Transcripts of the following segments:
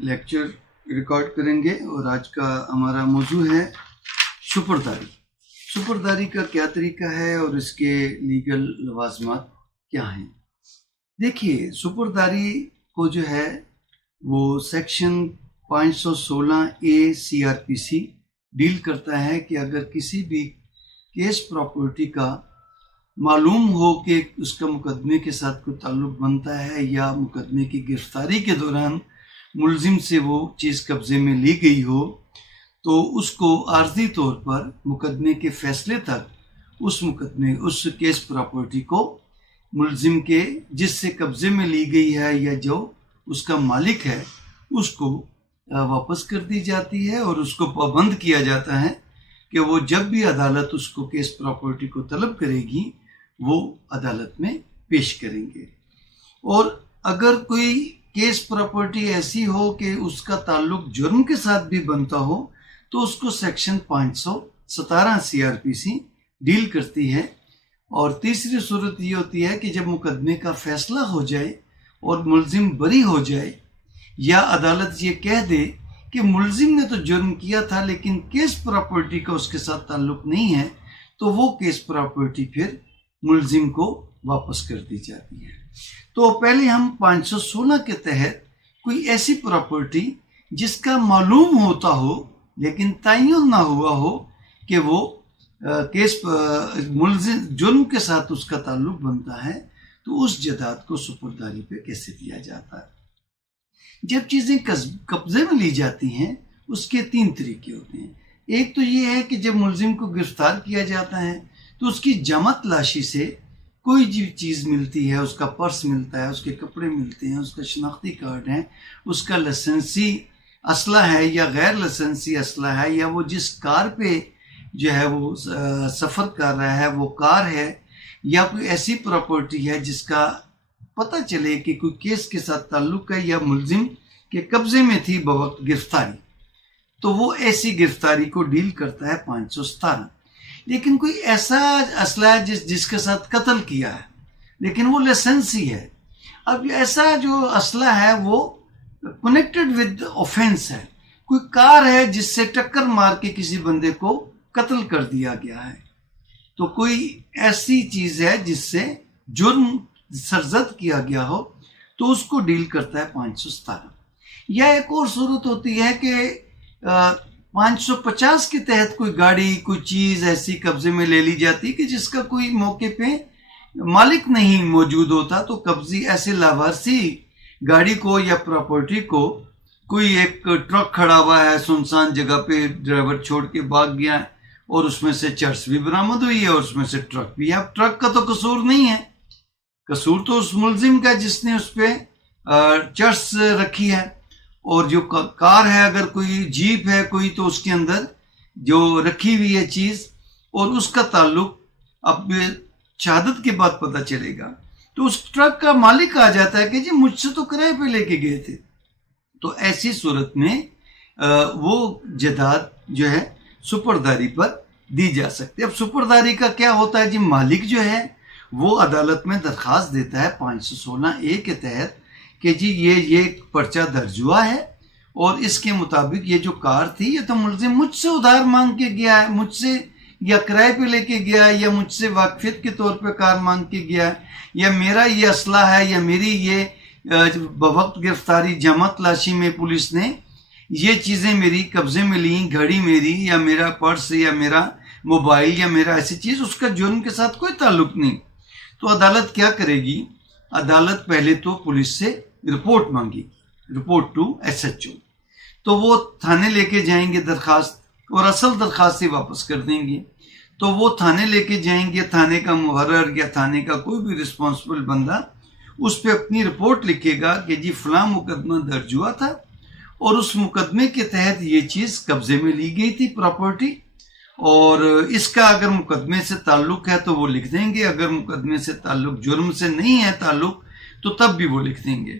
Lecture record کریں گے اور آج کا ہمارا موضوع ہے سپرداری۔ سپرداری کا کیا طریقہ ہے اور اس کے لیگل لوازمات کیا ہیں؟ دیکھیے، سپرداری کو جو ہے وہ سیکشن 516A CRPC ڈیل کرتا ہے کہ اگر کسی بھی کیس پراپرٹی کا معلوم ہو کہ اس کا مقدمے کے ساتھ کوئی تعلق بنتا ہے یا مقدمے کی گرفتاری کے دوران ملزم سے وہ چیز قبضے میں لی گئی ہو، تو اس کو عارضی طور پر مقدمے کے فیصلے تک اس کیس پراپرٹی کو ملزم کے جس سے قبضے میں لی گئی ہے یا جو اس کا مالک ہے اس کو واپس کر دی جاتی ہے، اور اس کو پابند کیا جاتا ہے کہ وہ جب بھی عدالت اس کو کیس پراپرٹی کو طلب کرے گی وہ عدالت میں پیش کریں گے۔ اور اگر کوئی کیس پراپرٹی ایسی ہو کہ اس کا تعلق جرم کے ساتھ بھی بنتا ہو تو اس کو سیکشن 517 CRPC ڈیل کرتی ہے۔ اور تیسری صورت یہ ہوتی ہے کہ جب مقدمے کا فیصلہ ہو جائے اور ملزم بری ہو جائے، یا عدالت یہ کہہ دے کہ ملزم نے تو جرم کیا تھا لیکن کیس پراپرٹی کا اس کے ساتھ تعلق نہیں ہے، تو وہ کیس پراپرٹی پھر ملزم کو واپس کر دی جاتی ہے۔ تو پہلے ہم 516 کے تحت کوئی ایسی پراپرٹی جس کا معلوم ہوتا ہو لیکن تعین نہ ہوا ہو کہ وہ کیس ملزم جرم کے ساتھ اس کا تعلق بنتا ہے، تو اس جائیداد کو سپرداری پہ کیسے دیا جاتا ہے؟ جب چیزیں قبضے میں لی جاتی ہیں اس کے 3 طریقے ہوتے ہیں۔ ایک تو یہ ہے کہ جب ملزم کو گرفتار کیا جاتا ہے تو اس کی جمع تلاشی سے کوئی جو چیز ملتی ہے، اس کا پرس ملتا ہے، اس کے کپڑے ملتے ہیں، اس کا شناختی کارڈ ہے، اس کا لائسنسی اسلحہ ہے یا غیر لائسنسی اسلحہ ہے، یا وہ جس کار پہ جو ہے وہ سفر کر رہا ہے وہ کار ہے، یا کوئی ایسی پراپرٹی ہے جس کا پتہ چلے کہ کوئی کیس کے ساتھ تعلق ہے یا ملزم کے قبضے میں تھی بوقت گرفتاری، تو وہ ایسی گرفتاری کو ڈیل کرتا ہے 517۔ لیکن کوئی ایسا اسلحہ جس کے ساتھ قتل کیا ہے لیکن وہ لائسنسی ہے، اب ایسا جو اسلحہ ہے وہ کنیکٹڈ ود آفینس ہے، کوئی کار ہے جس سے ٹکر مار کے کسی بندے کو قتل کر دیا گیا ہے، تو کوئی ایسی چیز ہے جس سے جرم سرزد کیا گیا ہو تو اس کو ڈیل کرتا ہے 517۔ یا ایک اور صورت ہوتی ہے کہ 550 کے تحت کوئی گاڑی کوئی چیز ایسی قبضے میں لے لی جاتی کہ جس کا کوئی موقع پہ مالک نہیں موجود ہوتا، تو قبضی ایسے لاوارثی گاڑی کو یا پراپرٹی کو، کوئی ایک ٹرک کھڑا ہوا ہے سنسان جگہ پہ، ڈرائیور چھوڑ کے بھاگ گیا ہے اور اس میں سے چرس بھی برآمد ہوئی ہے اور اس میں سے ٹرک بھی ہے۔ اب ٹرک کا تو قصور نہیں ہے، قصور تو اس ملزم کا جس نے اس پہ چرس رکھی ہے، اور جو کار ہے اگر کوئی جیپ ہے کوئی، تو اس کے اندر جو رکھی ہوئی ہے چیز اور اس کا تعلق اب شہادت کے بعد پتہ چلے گا، تو اس ٹرک کا مالک آ جاتا ہے کہ جی مجھ سے تو کرائے پہ لے کے گئے تھے، تو ایسی صورت میں وہ جائیداد جو ہے سپرداری پر دی جا سکتی ہے۔ اب سپرداری کا کیا ہوتا ہے؟ جی مالک جو ہے وہ عدالت میں درخواست دیتا ہے 516A کے تحت کہ جی یہ پرچہ درج ہوا ہے اور اس کے مطابق یہ جو کار تھی یہ تو ملزم مجھ سے ادھار مانگ کے گیا ہے، مجھ سے یا کرائے پہ لے کے گیا ہے، یا مجھ سے واقفیت کے طور پہ کار مانگ کے گیا ہے، یا میرا یہ اسلحہ ہے، یا میری یہ بوقت گرفتاری جمع تلاشی میں پولیس نے یہ چیزیں میری قبضے میں لیں، گھڑی میری یا میرا پرس یا میرا موبائل یا میرا ایسی چیز، اس کا جرم کے ساتھ کوئی تعلق نہیں۔ تو عدالت کیا کرے گی؟ عدالت پہلے تو پولیس سے رپورٹ مانگے گی، رپورٹ ٹو SHO، تو وہ تھانے لے کے جائیں گے درخواست، اور اصل درخواست ہی واپس کر دیں گے۔ تو وہ تھانے لے کے جائیں گے، تھانے کا محرر یا تھانے کا کوئی بھی رسپانسبل بندہ اس پہ اپنی رپورٹ لکھے گا کہ جی فلاں مقدمہ درج ہوا تھا اور اس مقدمے کے تحت یہ چیز قبضے میں لی گئی تھی پراپرٹی، اور اس کا اگر مقدمے سے تعلق ہے تو وہ لکھ دیں گے، اگر مقدمے سے تعلق جرم سے نہیں ہے تعلق تو تب بھی وہ لکھ دیں گے۔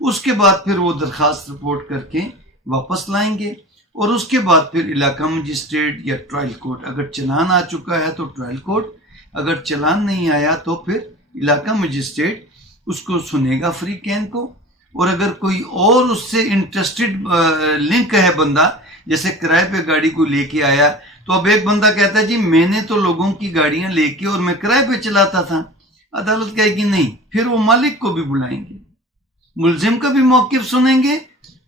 اس کے بعد پھر وہ درخواست رپورٹ کر کے واپس لائیں گے، اور اس کے بعد پھر علاقہ مجسٹریٹ یا ٹرائل کورٹ، اگر چلان آ چکا ہے تو ٹرائل کورٹ، اگر چلان نہیں آیا تو پھر علاقہ مجسٹریٹ اس کو سنے گا فری کین کو، اور اگر کوئی اور اس سے انٹرسٹڈ لنک ہے بندہ، جیسے کرائے پہ گاڑی کو لے کے آیا، تو اب ایک بندہ کہتا ہے جی میں نے تو لوگوں کی گاڑیاں لے کے اور میں کرائے پہ چلاتا تھا، عدالت کہے گی نہیں، پھر وہ مالک کو بھی بلائیں گے، ملزم کا بھی موقف سنیں گے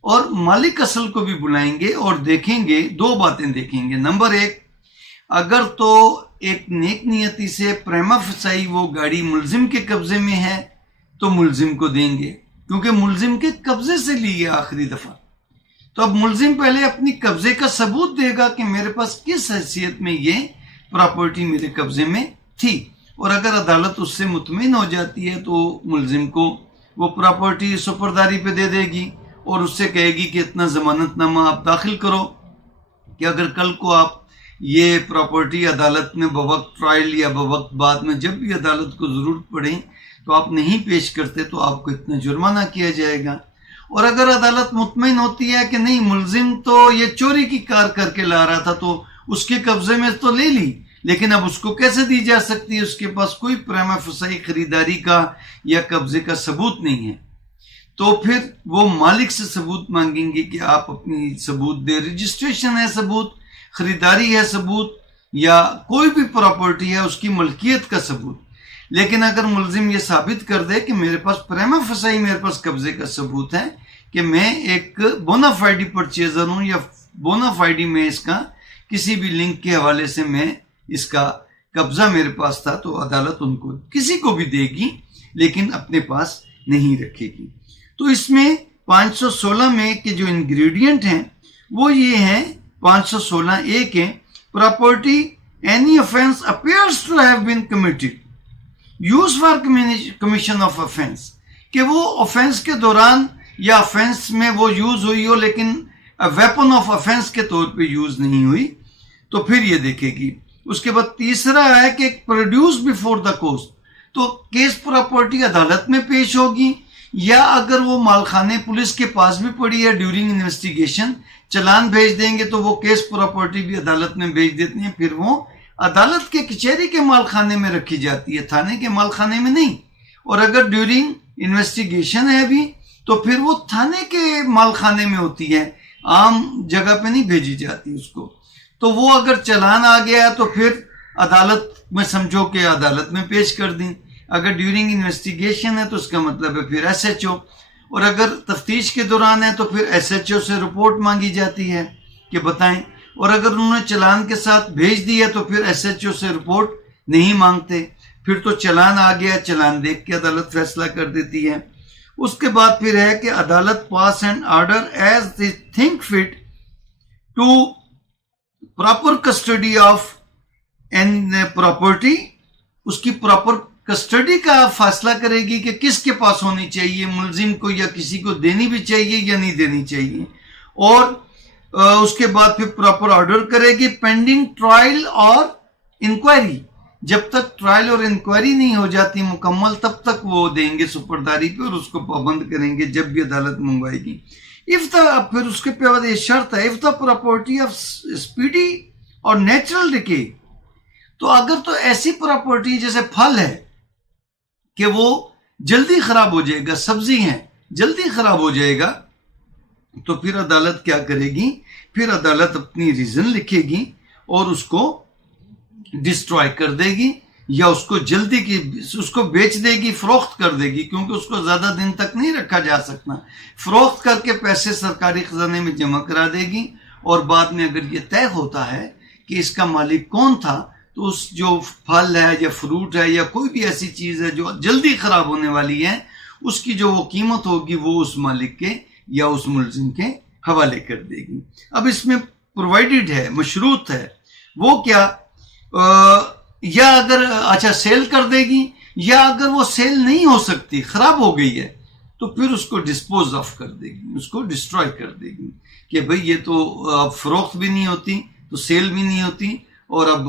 اور مالک اصل کو بھی بلائیں گے اور دیکھیں گے، دو باتیں دیکھیں گے۔ نمبر ایک، اگر تو ایک نیک نیتی سے پریما فسائی وہ گاڑی ملزم کے قبضے میں ہے تو ملزم کو دیں گے، کیونکہ ملزم کے قبضے سے لی ہے آخری دفعہ۔ تو اب ملزم پہلے اپنی قبضے کا ثبوت دے گا کہ میرے پاس کس حیثیت میں یہ پراپرٹی میرے قبضے میں تھی، اور اگر عدالت اس سے مطمئن ہو جاتی ہے تو ملزم کو وہ پراپرٹی سپرداری پہ دے دے گی اور اس سے کہے گی کہ اتنا ضمانت نامہ آپ داخل کرو کہ اگر کل کو آپ یہ پراپرٹی عدالت میں بوقت ٹرائل یا بوقت بعد میں جب بھی عدالت کو ضرورت پڑے تو آپ نہیں پیش کرتے تو آپ کو اتنا جرمانہ کیا جائے گا۔ اور اگر عدالت مطمئن ہوتی ہے کہ نہیں ملزم تو یہ چوری کی کار کر کے لا رہا تھا تو اس کے قبضے میں تو لے لی، لیکن اب اس کو کیسے دی جا سکتی ہے، اس کے پاس کوئی پریما فسائی خریداری کا یا قبضے کا ثبوت نہیں ہے، تو پھر وہ مالک سے ثبوت مانگیں گے کہ آپ اپنی ثبوت دے، رجسٹریشن ہے ثبوت، خریداری ہے ثبوت، یا کوئی بھی پراپرٹی ہے اس کی ملکیت کا ثبوت۔ لیکن اگر ملزم یہ ثابت کر دے کہ میرے پاس پریما فسائی میرے پاس قبضے کا ثبوت ہے کہ میں ایک بونا فائیڈی پرچیزر ہوں یا بونا فائیڈی میں اس کا کسی بھی لنک کے حوالے سے میں اس کا قبضہ میرے پاس تھا، تو عدالت ان کو کسی کو بھی دے گی لیکن اپنے پاس نہیں رکھے گی۔ تو اس میں 516 میں کے جو انگریڈینٹ ہیں وہ یہ ہیں، 516 اے کے property any offense appears to have been committed use for commission of offense، کہ وہ offense کے دوران یا offense میں وہ یوز ہوئی ہو لیکن weapon of offense کے طور پہ یوز نہیں ہوئی، تو پھر یہ دیکھے گی۔ اس کے بعد تیسرا ہے کہ produce before the court، تو کیس پراپرٹی عدالت میں پیش ہوگی یا اگر وہ مالخانے پولیس کے پاس بھی پڑی ہے ڈیورنگ انویسٹیگیشن چلان بھیج دیں گے تو وہ کیس پراپرٹی بھی عدالت میں بھیج دیتی ہیں، پھر وہ عدالت کے کچہری کے مالخانے میں رکھی جاتی ہے، تھانے کے مالخانے میں نہیں، اور اگر ڈیورنگ انویسٹیگیشن ہے بھی تو پھر وہ تھانے کے مالخانے میں ہوتی ہے، عام جگہ پہ نہیں بھیجی جاتی اس کو۔ تو وہ اگر چلان آ گیا ہے تو پھر عدالت میں سمجھو کہ عدالت میں پیش کر دیں، اگر ڈیورنگ انویسٹیگیشن ہے تو اس کا مطلب ہے پھر ایس ایچ او، اور اگر تفتیش کے دوران ہے تو پھر ایس ایچ او سے رپورٹ مانگی جاتی ہے کہ بتائیں، اور اگر انہوں نے چلان کے ساتھ بھیج دیا تو پھر ایس ایچ او سے رپورٹ نہیں مانگتے، پھر تو چلان آ گیا، چلان دیکھ کے عدالت فیصلہ کر دیتی ہے۔ اس کے بعد پھر ہے کہ عدالت pass and order as they think fit to proper custody of an property, اس کی پراپر کسٹڈی کا فیصلہ کرے گی کہ کس کے پاس ہونی چاہیے، ملزم کو یا کسی کو دینی بھی چاہیے یا نہیں دینی چاہیے، اور اس کے بعد پھر پراپر آرڈر کرے گی پینڈنگ ٹرائل اور انکوائری، جب تک ٹرائل اور انکوائری نہیں ہو جاتی مکمل تب تک وہ دیں گے سپرداری پہ اور اس کو پابند کریں گے جب بھی عدالت منگوائے گی۔ پھر اس کے بعد یہ شرط ہے if the property of speedy اور نیچرل ڈکے، تو اگر تو ایسی پراپرٹی جیسے پھل ہے کہ وہ جلدی خراب ہو جائے گا، سبزی ہیں جلدی خراب ہو جائے گا، تو پھر عدالت کیا کرے گی، پھر عدالت اپنی ریزن لکھے گی اور اس کو ڈسٹرائے کر دے گی یا اس کو جلدی کی اس کو بیچ دے گی، فروخت کر دے گی، کیونکہ اس کو زیادہ دن تک نہیں رکھا جا سکتا، فروخت کر کے پیسے سرکاری خزانے میں جمع کرا دے گی، اور بعد میں اگر یہ طے ہوتا ہے کہ اس کا مالک کون تھا تو اس جو پھل ہے یا فروٹ ہے یا کوئی بھی ایسی چیز ہے جو جلدی خراب ہونے والی ہے، اس کی جو وہ قیمت ہوگی وہ اس مالک کے یا اس ملزم کے حوالے کر دے گی۔ اب اس میں پرووائڈڈ ہے، مشروط ہے، وہ کیا، یا اگر اچھا سیل کر دے گی، یا اگر وہ سیل نہیں ہو سکتی خراب ہو گئی ہے تو پھر اس کو ڈسپوز آف کر دے گی، اس کو ڈسٹروائے کر دے گی کہ بھئی یہ تو اب فروخت بھی نہیں ہوتی تو سیل بھی نہیں ہوتی اور اب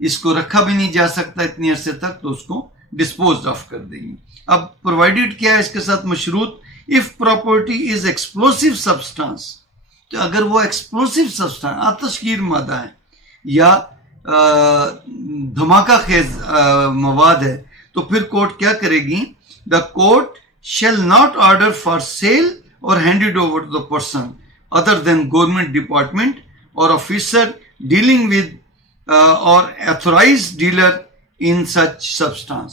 اس کو رکھا بھی نہیں جا سکتا اتنے عرصے تک، تو اس کو ڈسپوز آف کر دے گی۔ اب پرووائڈڈ کیا ہے اس کے ساتھ مشروط، if property is explosive substance، تو اگر وہ ایکسپلوسیو سبسٹانس آتشگیر مادہ ہے یا دھماکہ خیز مواد ہے تو پھر کورٹ کیا کرے گی، the court shall not order for sale or handed over to the person other than government department or officer dealing with or authorized dealer in such substance.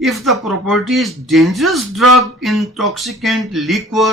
if the property is dangerous drug, intoxicant, liquor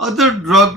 other drug,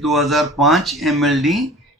2005 MLD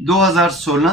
2016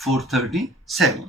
437।